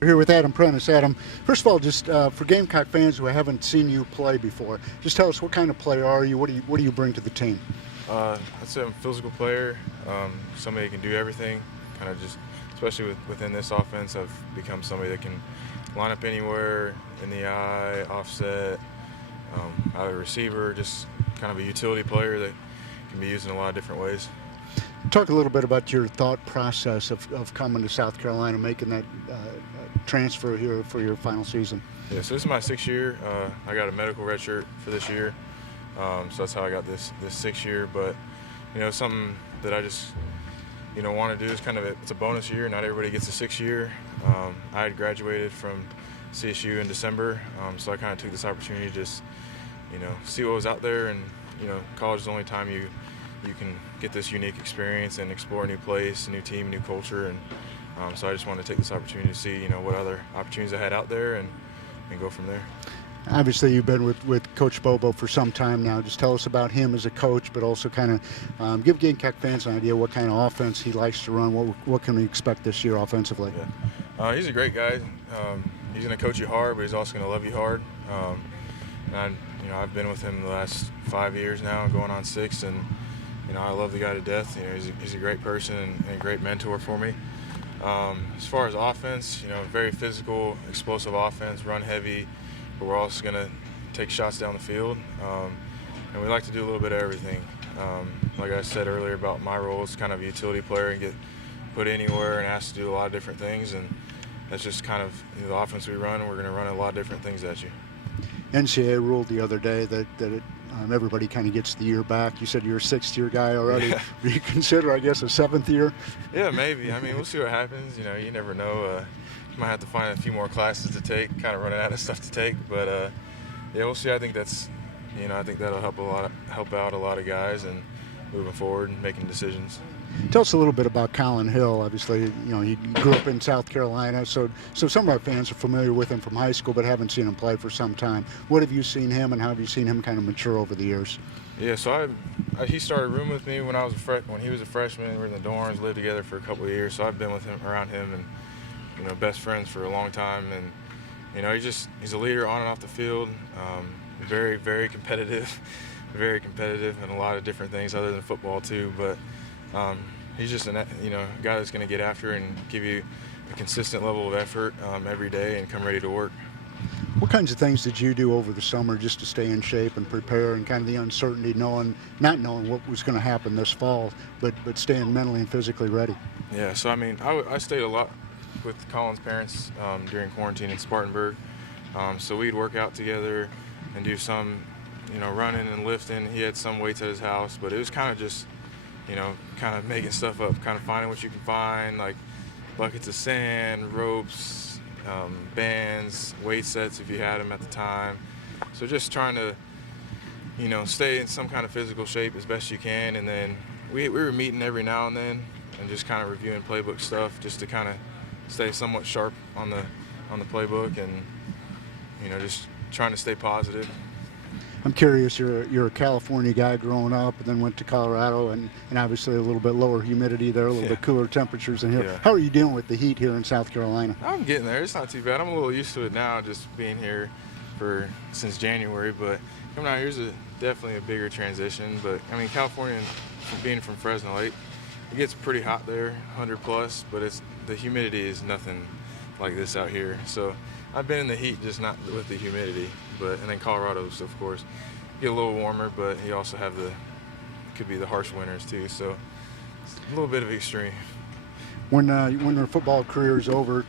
We're here with Adam Prentice. Adam, first of all, just for Gamecock fans who haven't seen you play before, just tell us what kind of player are you? What do you bring to the team? I'd say I'm a physical player, somebody who can do everything, kind of just, especially within this offense, I've become somebody that can line up anywhere, in the eye, offset, out of a receiver, just kind of a utility player that can be used in a lot of different ways. Talk a little bit about your thought process of coming to South Carolina, making that transfer here for your final season. Yeah, so this is my 6th year. I got a medical red shirt for this year, so that's how I got this 6th year. But something that I just want to do is kind of it's a bonus year. Not everybody gets a 6th year. I had graduated from CSU in December, so I kind of took this opportunity to just see what was out there, and college is the only time you can get this unique experience and explore a new place, a new team, new culture, and so I just wanted to take this opportunity to see what other opportunities I had out there and go from there. Obviously, you've been with Coach Bobo for some time now. Just tell us about him as a coach, but also kind of give Gamecock fans an idea what kind of offense he likes to run. What can we expect this year offensively? Yeah. He's a great guy. He's going to coach you hard, but he's also going to love you hard. And I've been with him the last 5 years now, going on 6, and I love the guy to death. He's a great person and a great mentor for me. As far as offense, very physical, explosive offense, run heavy, but we're also going to take shots down the field. And we like to do a little bit of everything. Like I said earlier about my role as kind of a utility player and get put anywhere and asked to do a lot of different things. And that's just kind of the offense we run. We're going to run a lot of different things at you. NCAA ruled the other day that everybody kind of gets the year back. You said you're a 6th-year guy already. Yeah. Do you consider, I guess, a 7th year? Yeah, maybe. I mean, we'll see what happens. You never know. You might have to find a few more classes to take, kind of running out of stuff to take. But yeah, we'll see. I think that's, I think that'll help out a lot of guys and moving forward and making decisions. Tell us a little bit about Colin Hill. Obviously, he grew up in South Carolina, so some of our fans are familiar with him from high school, but haven't seen him play for some time. What have you seen him, and how have you seen him kind of mature over the years? Yeah, so he started rooming with me when he was a freshman. We were in the dorms, lived together for a couple of years. So I've been with him, around him, and best friends for a long time. And he's a leader on and off the field. Very, very competitive, very competitive in a lot of different things other than football too. But he's just a guy that's going to get after and give you a consistent level of effort every day and come ready to work. What kinds of things did you do over the summer just to stay in shape and prepare, and kind of the uncertainty, not knowing what was going to happen this fall, but staying mentally and physically ready? Yeah, so I mean, I stayed a lot with Colin's parents during quarantine in Spartanburg. So we'd work out together and do some, running and lifting. He had some weights at his house, but it was kind of just, kind of making stuff up, kind of finding what you can find, like buckets of sand, ropes, bands, weight sets if you had them at the time. So just trying to, stay in some kind of physical shape as best you can. And then we were meeting every now and then and just kind of reviewing playbook stuff just to kind of stay somewhat sharp on the playbook and, just trying to stay positive. I'm curious, you're a California guy growing up and then went to Colorado, and obviously a little bit lower humidity there, a little bit cooler temperatures than here. Yeah. How are you dealing with the heat here in South Carolina? I'm getting there. It's not too bad. I'm a little used to it now, just being here since January. But coming out here's definitely a bigger transition. But I mean, California, being from Fresno, it gets pretty hot there, 100 plus. But the humidity is nothing like this out here. So I've been in the heat, just not with the humidity. And then Colorado's, of course, get a little warmer, but you also have could be the harsh winters too. So it's a little bit of extreme. When your football career is over,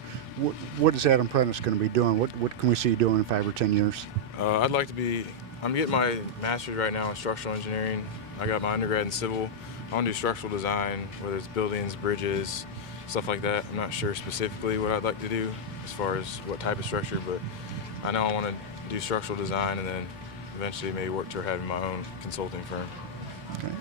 what is Adam Prentice going to be doing? What can we see you doing in 5 or 10 years? I'm getting my master's right now in structural engineering. I got my undergrad in civil. I want to do structural design, whether it's buildings, bridges, stuff like that. I'm not sure specifically what I'd like to do as far as what type of structure, but I know I want to do structural design and then eventually maybe work toward having my own consulting firm. Okay.